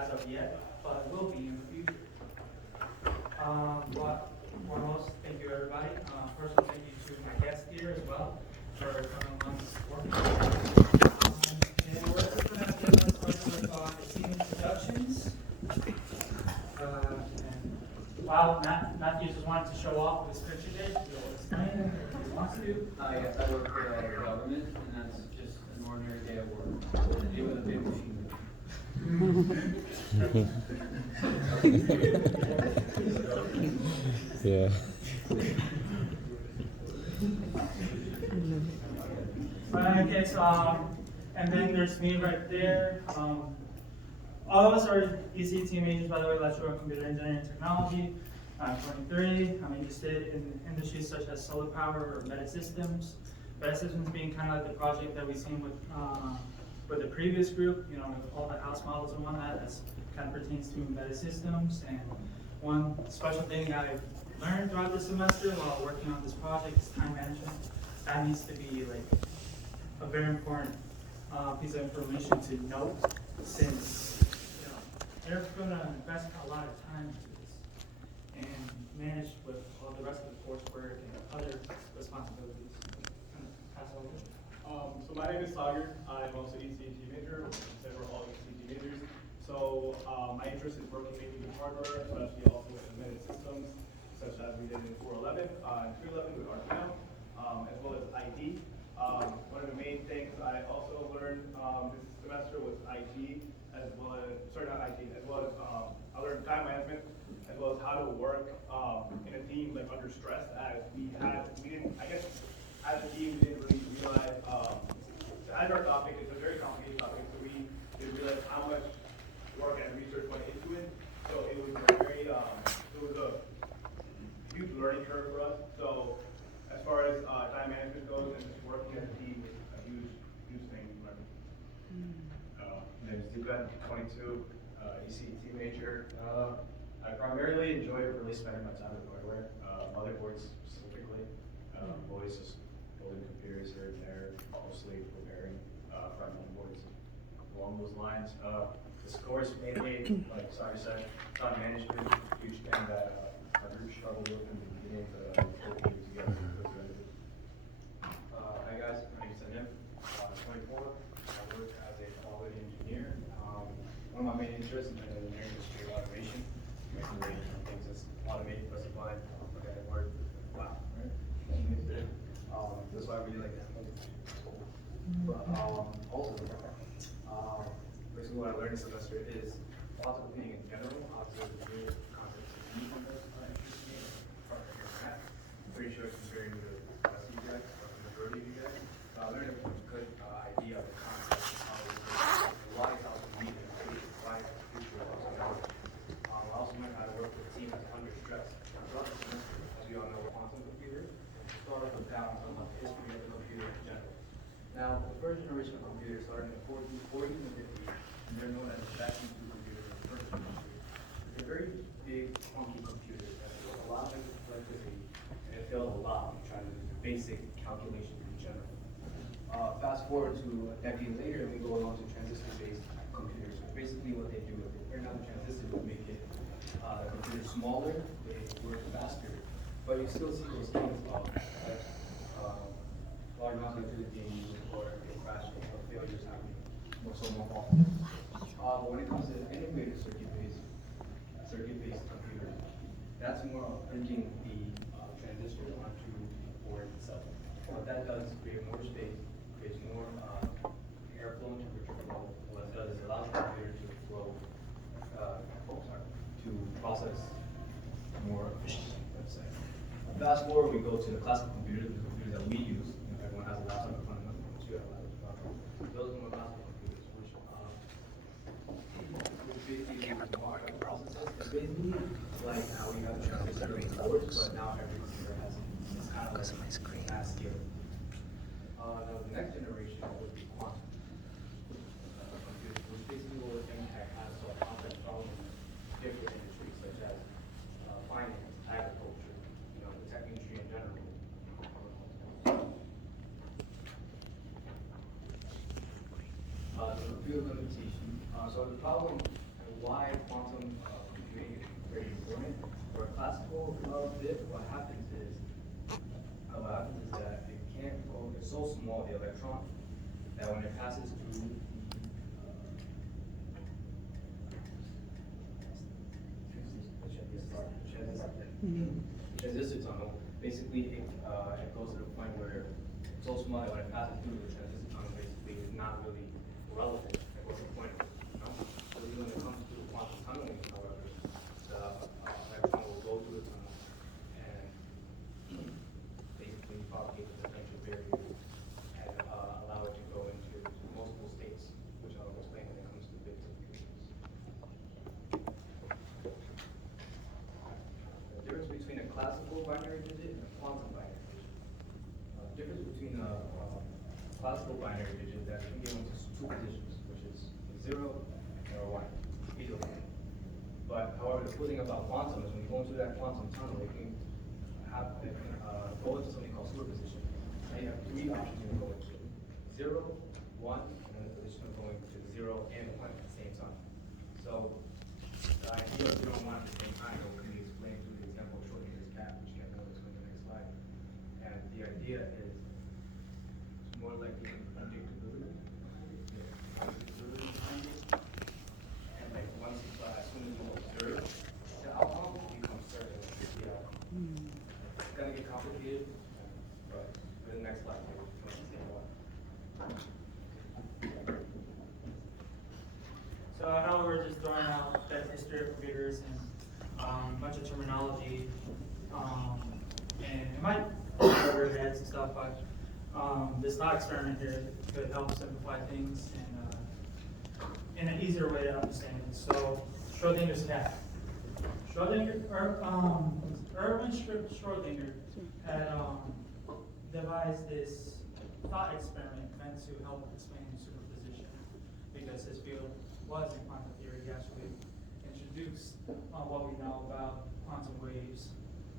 as of yet, but will be in the future. But foremost, thank you everybody. First of all, thank you to my guests here as well for coming along to support me. And we're just going to get started with the team introductions. And wow, Matthew just wanted to show off with his picture there. He'll explain it if he wants to. Yes, I work for the government, and that's just an ordinary day at work. Deal with a big machine. Yeah. Okay, so and then there's me right there. All of us are ECT majors, by the way, electrical and computer engineering and technology. I'm 23. I'm interested in industries such as solar power or embedded systems. Embedded systems being kind of like the project that we've seen with the previous group, you know, with all the house models and whatnot, that kind of pertains to embedded systems. And one special thing I've learned throughout this semester while working on this project is time management. That needs to be like a very important piece of information to note, since you know they're going to invest a lot of time into this and manage with all the rest of the coursework and other responsibilities. Pass over. So my name is Sagar. I'm also ECG major. Said we're all ECG majors. So my interest is working mainly with hardware, especially also with embedded systems, such as we did in 411 and 311 with Arduino, as well as IT. One of the main things I also learned this semester was IT, as well as, not IT, as well as I learned time management, as well as how to work in a team like under stress, as we didn't, I guess, as a team, we didn't really realize, as our topic, it's a very complicated topic, so we didn't realize how much work and research went into it. So it was a very, it was a huge learning curve for us. So as far as time management goes and just working as a team is a huge, huge thing to learn. My name is Dugan, 22, ECT major. I primarily enjoy really spending my time with hardware, motherboards specifically. Always just building computers here and there, mostly repairing front motherboards. Along those lines, this course mainly, like Sagar said, time management, huge thing that our group struggled with in the beginning, but we're working together. Hi guys, my name is Sanim, 24. I work as a quality engineer. One of my main interests in the engineering industry is automation, making things that's automated, specified, okay, word, wow, right? That's why I really like that. But also, basically what I learned this semester is lots of computing in general, obviously the new concepts of new concepts are interesting me, part of your math. I'm pretty sure it's very new to the rest of you guys, or the majority of you guys. I learned a good idea of the concepts and how it works. A lot of how to read and create life, future, also knowledge. I also learned how to work with a team that's under stress. Throughout the semester, as we all know, quantum computers, started with down on the history of the computer in general. Now, the first generation of computers started in the 40s and 50s, and they're known as vacuum tube computers in the first generation. They're very big, clunky computers that took a lot of electricity, and it failed a lot when trying to do the basic calculations in general. Fast forward to a decade later, and we go on to transistor-based computers. So basically what they do is they turn on the transistor to make it the computer smaller, they work faster, but you still see those things like large amounts of electricity being used or crashing or failures happening more often. But when it comes to integrated circuit-based computers, that's more of printing the transistor onto the board itself. What that does is create more space, creates more airflow and temperature flow. What it does is allows the computer to flow, to process more efficiently, let's say. Fast forward, we go to the classical computers, the computers that we use. You know, everyone has a laptop in front of them, most you have a laptop. Those are more classical computers, which basically basically like how we have transistor-based boards, but now every computer has this kind of like mass scale. Now the next generation would be quantum computers, which basically will think that has solve complex problems in different industries such as finance, agriculture, you know, the tech industry in general. The computer limitation. So the problem why quantum computing is very important. For a classical bit, what happens is that it can't go, it's so small, the electron, that when it passes through transistor tunnel, basically it goes to the point where it's so small that when it passes through the transistor tunnel, basically it's not really relevant. Like what's the point of it? You know? So when it comes to quantum tunneling, however, the electron will go through the tunnel and basically propagate the potential barrier and allow it to go into multiple states, which I'll explain when it comes to bits and computers. The difference between a classical binary digit and a quantum binary digit. The difference between a classical binary digit that can give into two positions, which is a 0 and a 1, either one. But however, the cool thing about quantum is when you go into that quantum tunnel, it can go into something called superposition. Now you have three options you can go into: 0, 1, and then the position of going to 0 and 1 at the same time. So the idea of 0 and 1 at the same time will be explained through the example of Schrodinger's cat, which you can notice in the next slide. And the idea is more likely predictability. Predictability behind it. And like once as soon as you observe the outcome, you become certain. Yeah. It's gonna get complicated, but for the next slide, we'll see more. So I know we're just throwing out that history of computers and a bunch of terminology, and it might go over your heads and stuff, but this thought experiment here could help simplify things and in an easier way to understand it. So Schrodinger's cat. Erwin Schrödinger had devised this thought experiment meant to help explain superposition, because his field was in quantum theory. He actually introduced what we know about quantum waves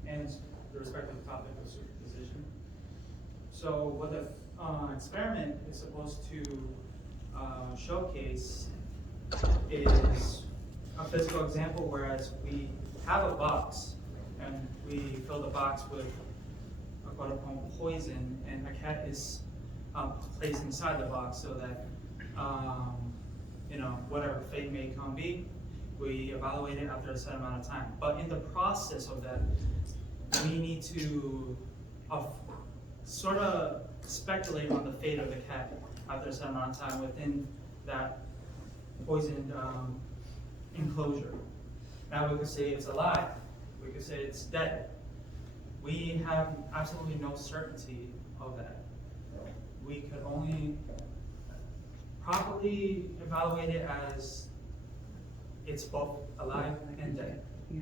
and the respective topic of superposition. So what the experiment is supposed to showcase is a physical example, whereas we have a box and we fill the box with a quote-unquote poison, and a cat is placed inside the box so that whatever fate may come be, we evaluate it after a set amount of time. But in the process of that, we need to sort of speculate on the fate of the cat after a set amount of time within that poisoned enclosure. Now we could say it's alive, we could say it's dead. We have absolutely no certainty of that. We could only properly evaluate it as it's both alive and dead. Yeah.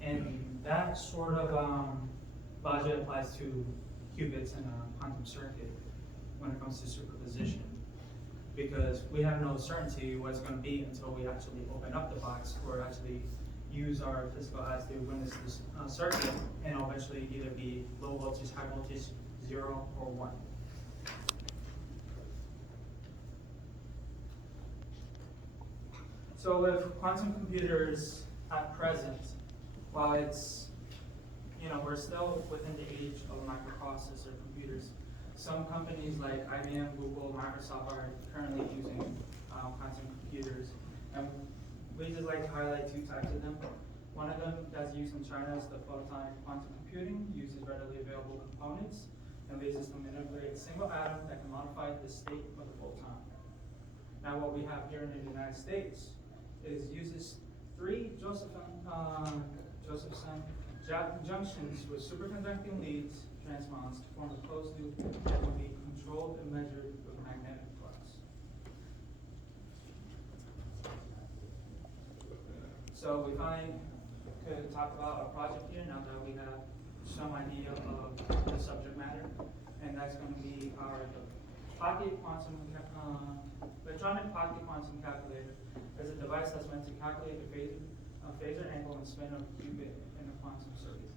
And that sort of logic applies to qubits in a quantum circuit when it comes to superposition, because we have no certainty what it's going to be until we actually open up the box or actually use our physical eyes to witness this circuit, and it'll eventually either be low voltage, high voltage, 0 or 1. So with quantum computers at present, while it's, we're still within the age of microprocessor computers, some companies like IBM, Google, Microsoft are currently using quantum computers. And we just like to highlight two types of them. One of them that's used in China is the photonic quantum computing, uses readily available components, and leads us to manipulate a single atom that can modify the state of the photon. Now what we have here in the United States is uses 3 Josephson junctions with superconducting leads transmons to form a closed loop that can be controlled and measured with magnetic flux. So we finally could talk about a project here now that we have some idea of the subject matter, and that's going to be our electronic pocket quantum calculator. Is a device that's meant to calculate the phasor angle and spin of a qubit in a quantum circuit.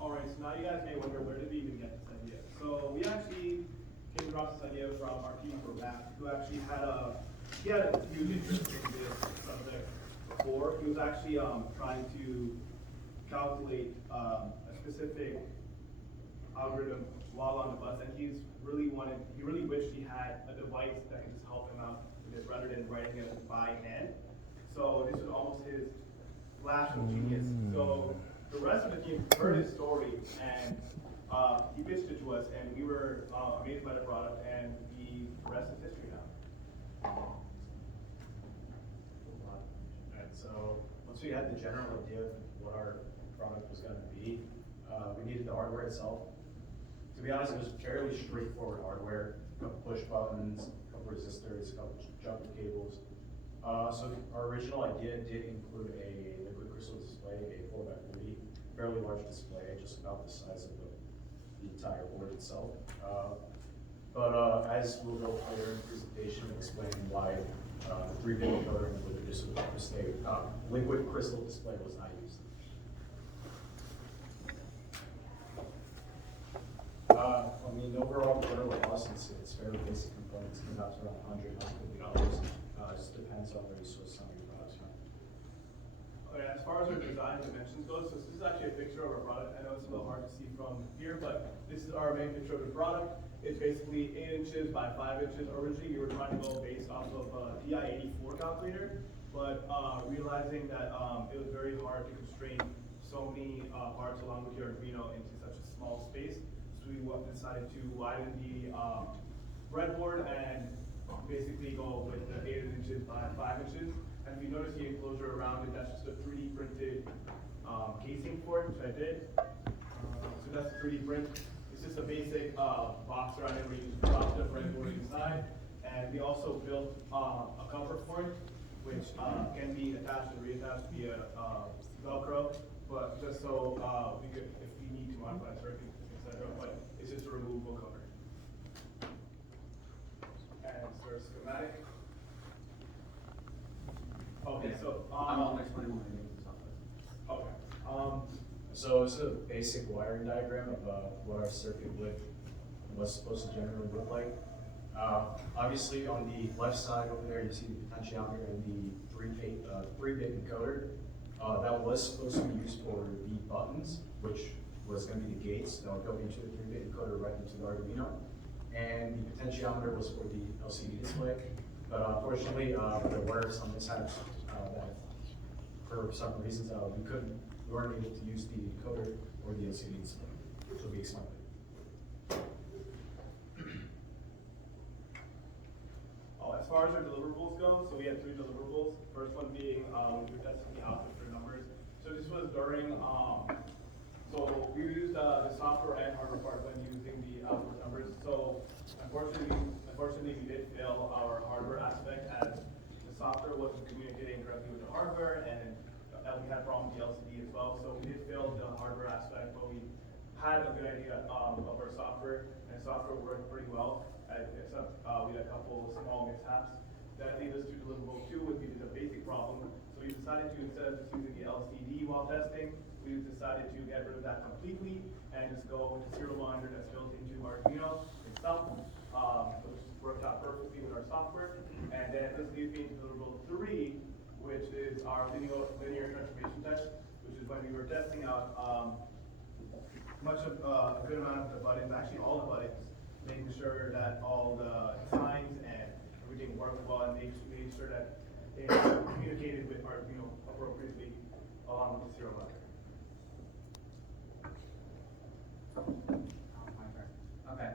Alright, so now you guys may wonder, where did we even get this idea? So we actually came across this idea from our team for math, who actually had a he had a huge interest in this subject before. He was actually trying to calculate a specific algorithm while on the bus, and he really wished he had a device that could just help him out with it rather than writing it by hand. So this was almost his flash of genius. So the rest of the team heard his story, and he pitched it to us, and we were amazed by the product, and the rest is history now. And so, once we had the general idea of what our product was gonna be, we needed the hardware itself. To be honest, it was fairly straightforward hardware, a couple push buttons, a couple resistors, a couple jumper cables. So our original idea did include a liquid crystal display, a 4x3, fairly large display, just about the size of the entire board itself. But as we'll go later in the presentation, explain why the 3-bit encoder and liquid crystal display was not used. I mean, overall, quarterly cost, it's fairly basic components, about around $100, $150. It just depends on where you source some of your products from. Okay, as far as our design dimensions goes, so this is actually a picture of our product. I know it's a little hard to see from here, but this is our main picture of the product. It's basically 8 inches by 5 inches. Originally, we were trying to go based off of a DI-84 calculator, but realizing that it was very hard to constrain so many parts along with the Arduino into such a small space, so we decided to widen the breadboard and basically go with the 8 inches by 5 inches. And if you notice the enclosure around it, that's just a 3D printed casing for it, which I did. So that's a 3D print. It's just a basic box around it where you just drop the breadboard inside. And we also built a cover for it, which can be attached and reattached via Velcro, but just so we could, if we need to modify the circuit, etc. But it's just a removable cover. And so our schematic. Okay, so I'll explain what it is. okay. So this is a basic wiring diagram of what our circuit was supposed to generally look like. Obviously, on the left side over there, you see the potentiometer and the 3-bit encoder. That was supposed to be used for the buttons, which was going to be the gates that would go into the 3-bit encoder right into the Arduino. And the potentiometer was for the LCD display. But unfortunately, there were some mishaps that, for some reasons, we weren't able to use the encoder or the LCD display, which will be explained. As far as our deliverables go, so we had 3 deliverables. First one being we were testing the output for numbers. So this was during, so we used the software and hardware part when using the output numbers. So unfortunately, we did fail our hardware aspect as the software wasn't communicating directly with the hardware, and we had a problem with the LCD as well. So we did fail the hardware aspect, but we had a good idea of our software, and software worked pretty well. Except we had a couple small mishaps that lead us to deliverable 2, which is a basic problem. So we decided to, instead of just using the LCD while testing, we decided to get rid of that completely and just go with the serial monitor that's built into Arduino itself, which worked out perfectly with our software. And then this leads me into deliverable 3, which is our linear transformation test, which is when we were testing out a good amount of the buttons, actually all the buttons, making sure that all the signs and everything worked well, and making sure that they communicated with Arduino appropriately along with the serial monitor. Okay,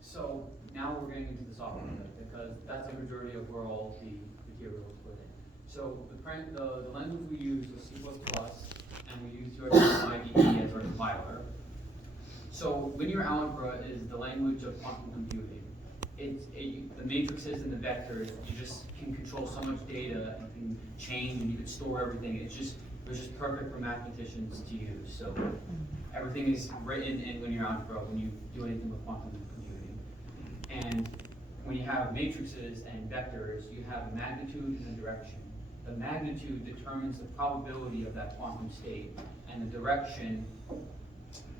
so now we're getting into the software because that's the majority of where all the material is put in. So the language we use was C++, and we used your IDE as our compiler. So linear algebra is the language of quantum computing. The matrices and the vectors, you just can control so much data and can change and you can store everything. It's just perfect for mathematicians to use. So everything is written in linear algebra when you do anything with quantum computing. And when you have matrices and vectors, you have a magnitude and a direction. The magnitude determines the probability of that quantum state, and the direction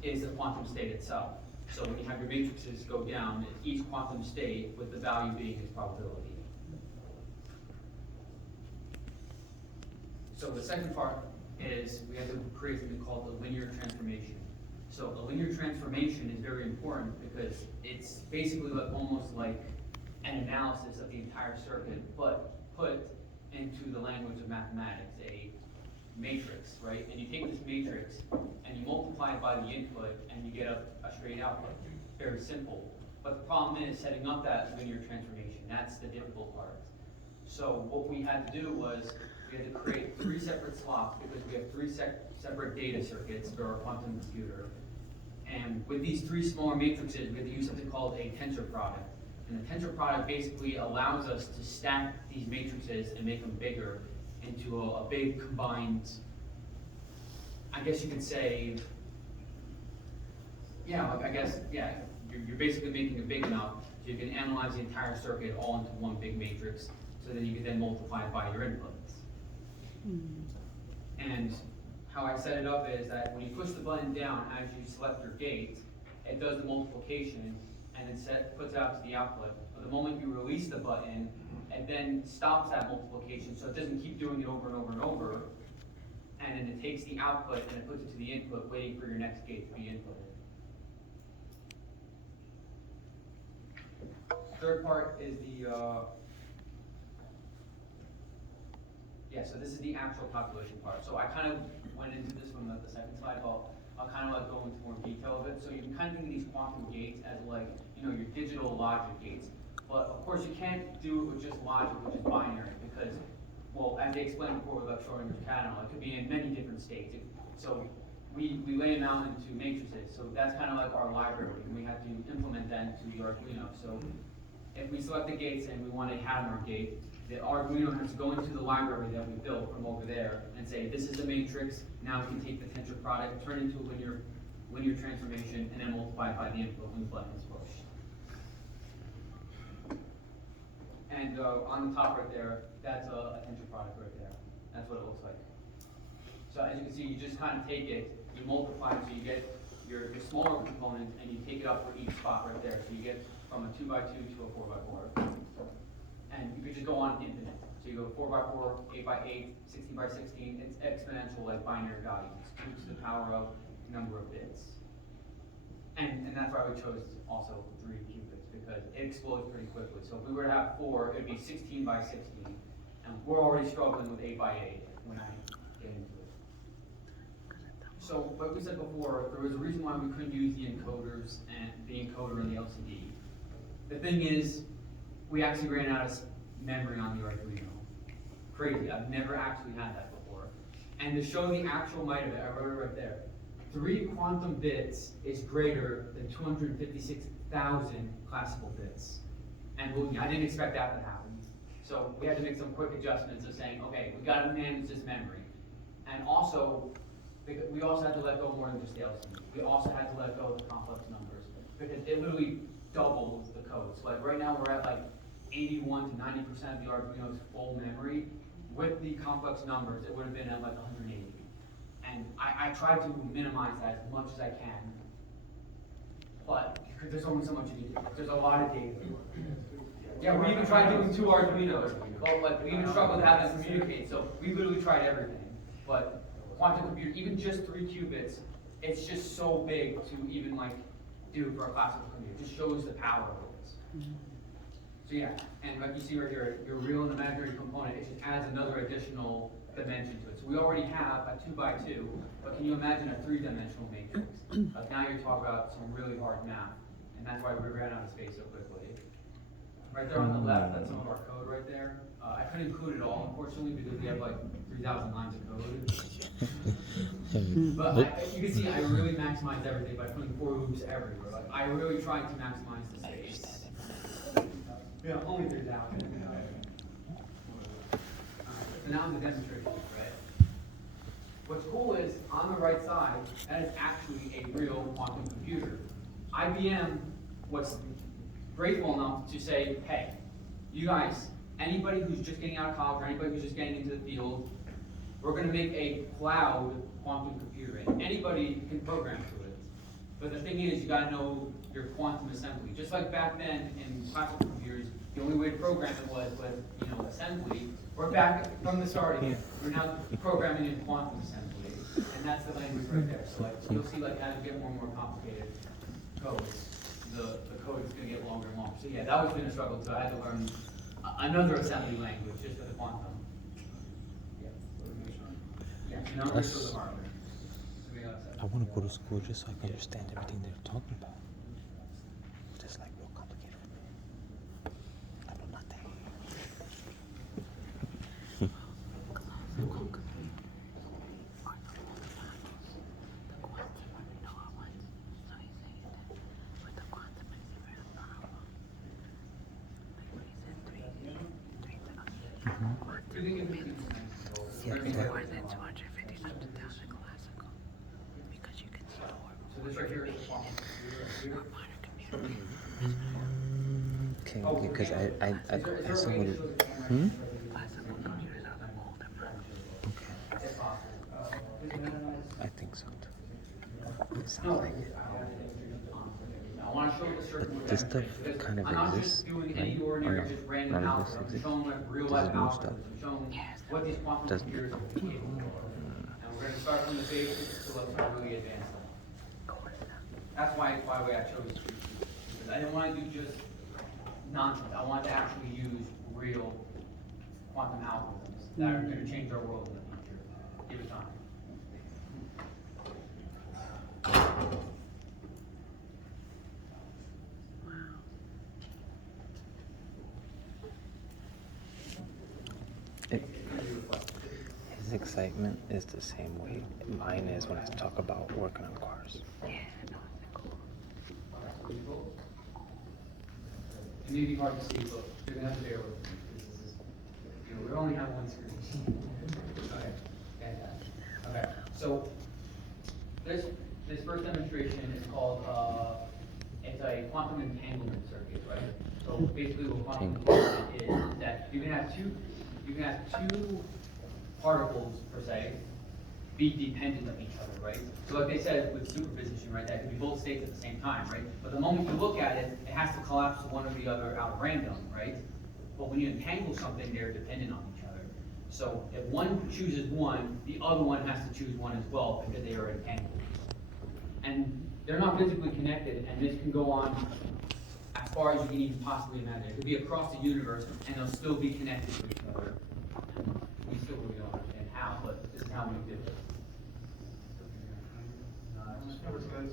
is the quantum state itself. So when you have your matrices go down, it's each quantum state with the value being its probability. So the second part is we have to create something called a linear transformation. So a linear transformation is very important because it's basically almost like an analysis of the entire circuit, but put into the language of mathematics, a matrix, right? And you take this matrix and you multiply it by the input and you get a straight output. Very simple. But the problem is setting up that linear transformation. That's the difficult part. So what we had to do was we had to create 3 separate slots because we have 3 separate data circuits for our quantum computer. And with these 3 smaller matrices, we had to use something called a tensor product. And the tensor product basically allows us to stack these matrices and make them bigger into a big combined, I guess you could say, yeah, I guess, yeah, you're basically making it big enough so you can analyze the entire circuit all into one big matrix, so then you can then multiply it by your inputs. And how I set it up is that when you push the button down as you select your gate, it does the multiplication and then puts it out to the output. But the moment you release the button, it then stops that multiplication, so it doesn't keep doing it over and over and over. And then it takes the output and it puts it to the input, waiting for your next gate to be inputted. Third part is so this is the actual calculation part. So I kind of went into this from the second slide, but I'll kind of like go into more detail of it. So you can kind of think of these quantum gates as like, you know, your digital logic gates. But of course you can't do it with just logic, which is binary, because, well, as they explained before with like Schrödinger's cat, it could be in many different states. So we lay them out into matrices. So that's kind of like our library, and we have to implement that into the Arduino. So if we select the gates and we want a Hadamard gate, the Arduino has to go into the library that we built from over there and say, this is a matrix, now we can take the tensor product, turn it into a linear transformation, and then multiply it by the input when the button is pushed. And on the top right there, that's a tensor product right there. That's what it looks like. So as you can see, you just kind of take it, you multiply it, so you get your smaller component, and you take it up for each spot right there. So you get from a 2x2 to a 4x4. And you could just go on infinite. So you go 4x4, 8x8, 16x16. It's exponential like binary values. It's 2 to the power of number of bits. And that's why we chose also 3 qubits, because it explodes pretty quickly. So if we were to have 4, it would be 16x16. And we're already struggling with 8x8 when I get into it. So like we said before, there was a reason why we couldn't use the encoders and the encoder and the LCD. The thing is, we actually ran out of memory on the Arduino. Crazy, I've never actually had that before. And to show the actual might of it, I wrote it right there. 3 quantum bits is greater than 256,000 classical bits. And I didn't expect that to happen. So we had to make some quick adjustments of saying, okay, we gotta manage this memory. And also, we also had to let go more than just the LCD. We also had to let go of the complex numbers, because it literally doubles the code. So like right now we're at like 81 to 90% of the Arduino's full memory. With the complex numbers, it would have been at like 180. And I try to minimize that as much as I can. But there's only so much you can do. There's a lot of data. Yeah, we even tried doing 2 Arduinos. Well, like we even struggled to have them communicate. So we literally tried everything. But quantum computer, even just 3 qubits, it's just so big to even like do for a classical computer. It just shows the power of this. So yeah, and like you see right here, your real and imaginary component, it just adds another additional dimension to it. So we already have a 2x2, but can you imagine a 3-dimensional matrix? Like now you're talking about some really hard math, and that's why we ran out of space so quickly. Right there on the left, that's some of our code right there. I couldn't include it all, unfortunately, because we have like 3,000 lines of code. But you can see I really maximized everything by putting for loops everywhere. Like I really tried to maximize the space. Yeah, only 3,000. So now the demonstration, right? What's cool is, on the right side, that is actually a real quantum computer. IBM was grateful enough to say, hey, you guys, anybody who's just getting out of college or anybody who's just getting into the field, we're going to make a cloud quantum computer, and anybody can program to it. But the thing is, you got to know your quantum assembly. Just like back then in classical computers, the only way to program it was with, assembly. We're back from the start again. We're now programming in quantum assembly, and that's the language right there. So like, you'll see like as you get more and more complicated codes, the code is gonna get longer and longer. So yeah, that was been a struggle too. I had to learn another assembly language just for the quantum. Yeah. Yeah, and now we're still the hardware. So we got that. I want to go to school just so I can understand everything they're talking about. It's like real complicated for me. I know nothing. Everything in between. Yeah, Very exactly. good. So this right here is the quantum. Okay, because I Is there a way saw to what show it. the camera? Hmm? If possible. I think so too. It sounds No. like it. I want to show the circuit. But this stuff kind of I'm not exists, just doing right? any Or ordinary, no? just random None of this algorithms. I'm exists. showing like real This life is new algorithms. stuff. I'm showing what these quantum Doesn't- computers are capable of. And we're going to start from the basics to what's really advanced level. That's why I chose to. Because I didn't want to do just nonsense. I wanted to actually use real quantum algorithms that are going to change our world in the future. Give it time. It, his excitement is the same way mine is when I talk about working on cars. It may be hard to see, but you're gonna have to bear with me, because this is, you know, we only have one screen. Okay, fantastic. Okay, so, this first demonstration is called, it's a quantum entanglement circuit, right? So basically what quantum entanglement is that you can have two particles, per se, be dependent of each other, right? So like they said with superposition, right, that could be both states at the same time, right? But the moment you look at it, it has to collapse one or the other out of random, right? But when you entangle something, they're dependent on each other. So if one chooses one, the other one has to choose one as well because they are entangled. And they're not physically connected, and this can go on as far as you can even possibly imagine. It could be across the universe, and they'll still be connected to each other. We still really don't understand how, but this is how we do it.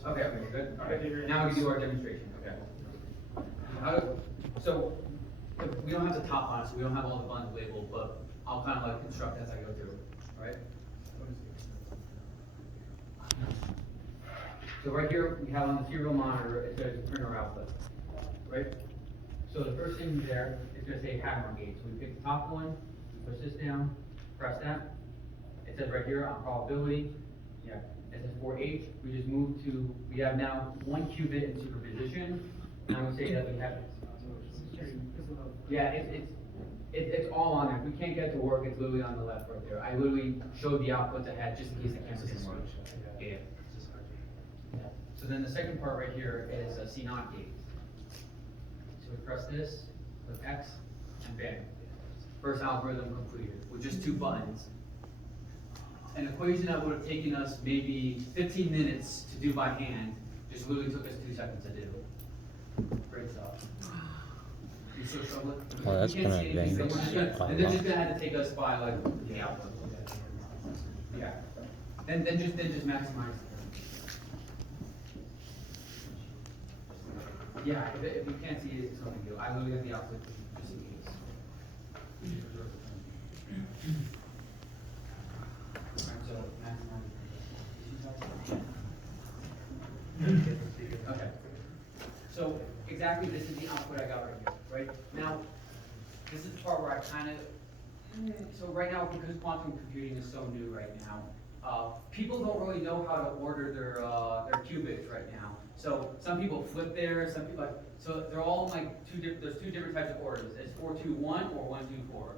Okay, good. All right. Now we can do our demonstration. Okay. So we don't have the top on it, so we don't have all the buttons labeled, but I'll kind of like instruct as I go through. All right. So right here we have on the serial monitor it says printer output. Right. So the first thing there is going to say hammer gauge. So we pick the top one, we push this down, press that. It says right here on probability. Yeah. It says for H, we just move to, we have now 1 qubit in superposition, and I would say that we have, yeah, it's all on there. If we can't get it to work, it's literally on the left right there. I literally showed the outputs ahead just in case the camera didn't work. Yeah. So then the second part right here is a C0 gate. So we press this, click X, and bam. First algorithm completed with just 2 buttons. An equation that would have taken us maybe 15 minutes to do by hand, just literally took us 2 seconds to do. Great stuff. You still struggling? Oh, that's You can't kinda see anything, so we're just advanced. gonna- And they're just gonna have to take us by like the output. Yeah. Then just maximize. Yeah, if you can't see it, it's no big deal. I literally have the output just in case. Okay. So exactly this is the output I got right here, right? Now, this is the part where I kind of, so right now, because quantum computing is so new right now, people don't really know how to order their qubits right now. So some people flip there, some people so they're all like there's 2 different types of orders. It's 421 or 124.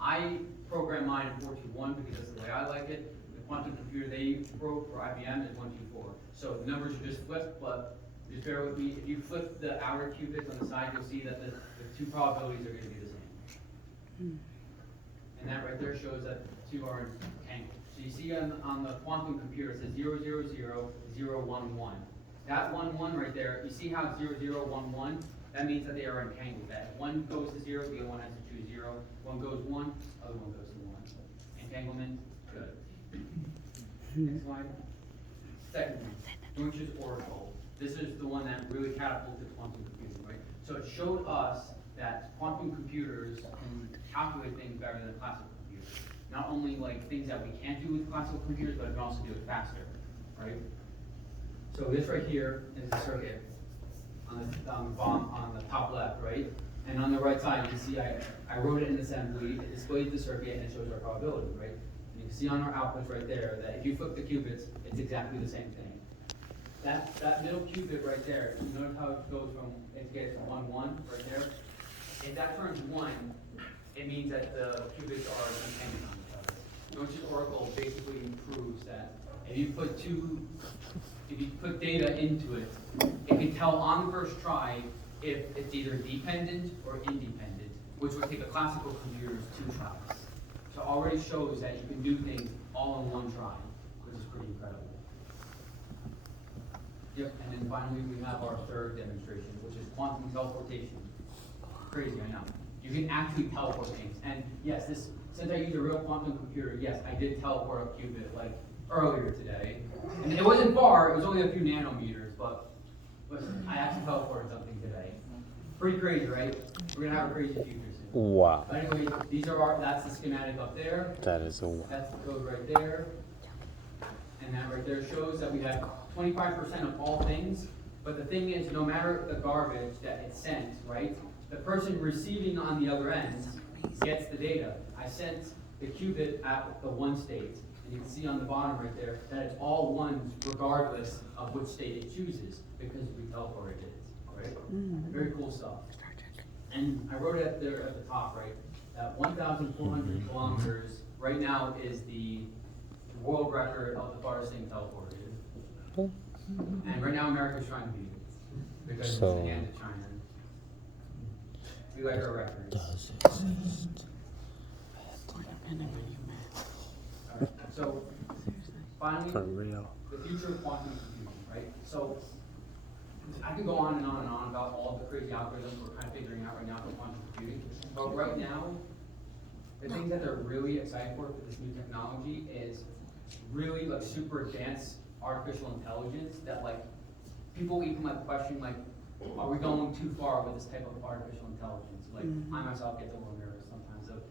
I program mine in 421 because that's the way I like it. The quantum computer they wrote for IBM is 124. So the numbers are just flipped, but just bear with me. If you flip the outer qubits on the side, you'll see that the 2 probabilities are going to be the same. And right there shows that two are entangled. So you see on the quantum computer, it says 0, 0, 0, 0, 1, 1. That 1, 1 right there, you see how 0, 0, 1, 1? That means that they are entangled. That if one goes to 0, the other one has to choose 0. One goes 1, other one goes to 1. Entanglement, good. Next slide. Second one, Deutsches Oracle. This is the one that really catapulted quantum computing, right? So it showed us that quantum computers can calculate things better than classical computers. Not only like things that we can't do with classical computers, but it can also do it faster, right? So this right here is the circuit on the top left, right? And on the right side, you can see I wrote it in assembly, it displays the circuit, and it shows our probability, right? And you can see on our outputs right there that if you flip the qubits, it's exactly the same thing. That middle qubit right there, you notice how it goes from, it gets 1, 1 right there? If that turns 1, it means that the qubits are dependent on each other. Deutsches Oracle basically proves that if you put data into it, it can tell on the first try if it's either dependent or independent, which would take a classical computer's 2 tries. So it already shows that you can do things all in one try, which is pretty incredible. Yep, and then finally we have our third demonstration, which is quantum teleportation. Crazy, I know. You can actually teleport things. And yes, since I use a real quantum computer, yes, I did teleport a qubit like earlier today. And it wasn't far, it was only a few nanometers, but listen, I actually teleported something today. Pretty crazy, right? We're gonna have a crazy future soon. Wow. But anyway, that's the schematic up there. That is a That's the code right there. And that right there shows that we have 25% of all things. But the thing is, no matter the garbage that it's sent, right? The person receiving on the other end gets the data. I sent the qubit at the 1 state. And you can see on the bottom right there that it's all ones regardless of which state it chooses because we teleported it, right? Very cool stuff. And I wrote it at the top, right? That 1,400 kilometers right now is the world record of the farthest thing teleported. And right now America's trying to beat it because it's the hand of China. We like our records. does exist. Alright, so finally, For real. the future of quantum computing, right? So I could go on and on and on about all the crazy algorithms we're kind of figuring out right now for quantum computing. But right now, the things that they're really excited for this new technology is really like super advanced artificial intelligence that like people even like question like, are we going too far with this type of artificial intelligence? Like I myself get a little nervous sometimes of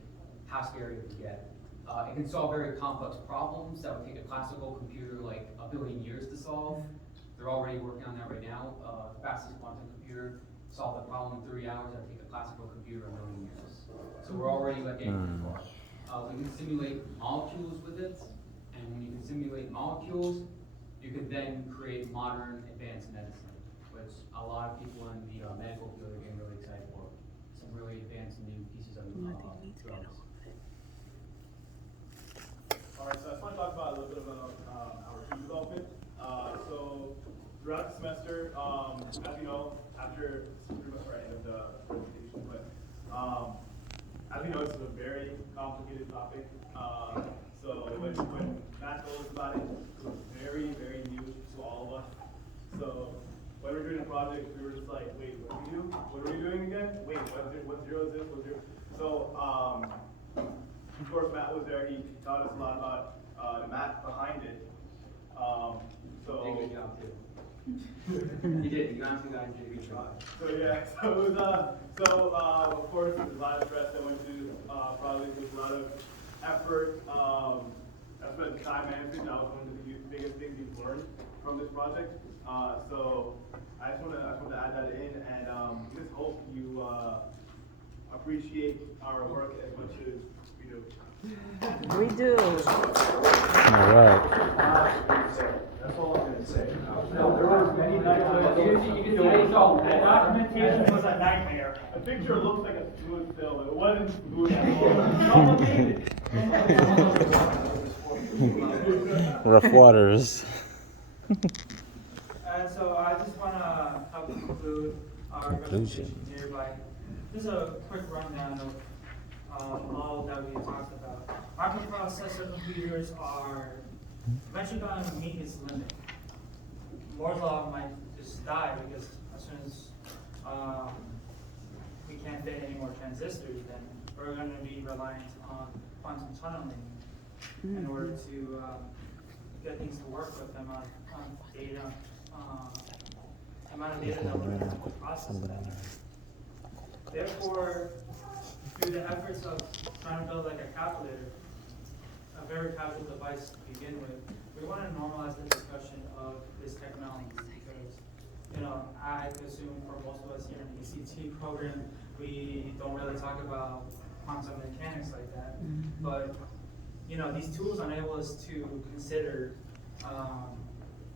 how scary it can get. It can solve very complex problems that would take a classical computer like 1 billion years to solve. They're already working on that right now. The fastest quantum computer solved the problem in 3 hours that would take a classical computer 1 million years. So we're already like getting pretty far. We can simulate molecules with it, and when you can simulate molecules, you can then create modern advanced medicine, which a lot of people in the medical field are getting really excited for. Some really advanced new pieces of drugs. All right, so I just want to talk about a little bit about our team development. So throughout the semester, as you know, after pretty much our end of the presentation, but as you know, this is a very complicated topic. So when Matt told us about it, it was very, very new to all of us. So when we were doing the project, we were just like, wait, what do we do? What are we doing again? Wait, what zero is this? What zero? So of course, Matt was there. He taught us a lot about the math behind it. Did a good job too. You did. You honestly got into a good job. So yeah, so it was of course there's a lot of stress that went into project. There's a lot of effort. I spent time management. That was one of the biggest things we've learned from this project. So I just want to add that in, and just hope you appreciate our work as much as we do. We do. All right. That's all I'm gonna say. No, there were many nightmares. You can say so. That documentation was a nightmare. The picture looks like a smooth sail, but it wasn't smooth at all. Rough waters. And so I just want to help conclude our Conclusion. presentation here by just a quick rundown of all that we talked about. Microprocessor computers are eventually going to meet its limit. Moore's law might just die because as soon as we can't fit any more transistors, then we're going to be reliant on quantum tunneling in order to get things to work with the amount of data, amount of data that we're going to process. Therefore, through the efforts of trying to build like a calculator, a very casual device to begin with, we want to normalize the discussion of this technology because, you know, I assume for most of us here in the ECT program, we don't really talk about quantum mechanics like that. But, you know, these tools enable us to consider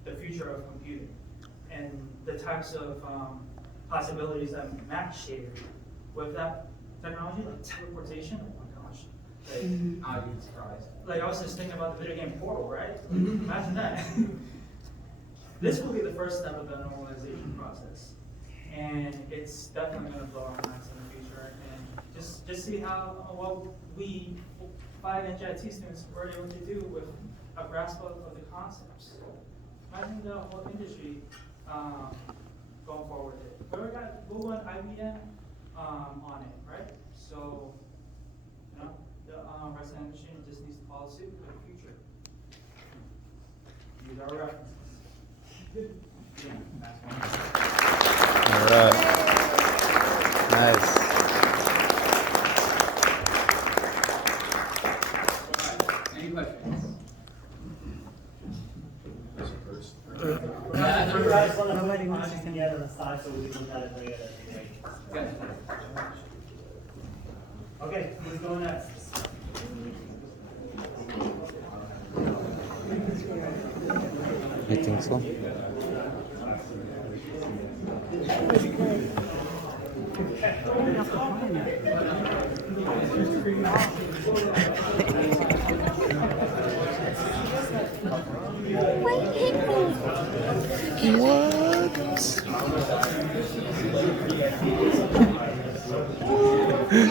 the future of computing and the types of possibilities that Mac shared with that technology, like teleportation. Oh my gosh. Like, I'd be surprised. like I was just thinking about the video game Portal, right? Imagine that. This will be the first step of the normalization process. And it's definitely going to blow our minds in the future. And just see how what we 5-inch IT students were able to do with a grasp of the concepts. Imagine the whole industry going forward with it. We already got Google and IBM on it, right? So, you know, the rest of the industry just needs to follow suit for the future. These are our references. Yeah, that's one. All right. Nice. Any questions? I just want to put everything together on the side so we can look at it later. Yes. Okay, who's going next? You think so? He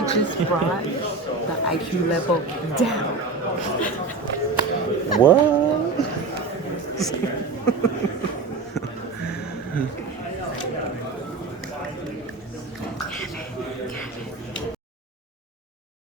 just brought the IQ level down. What?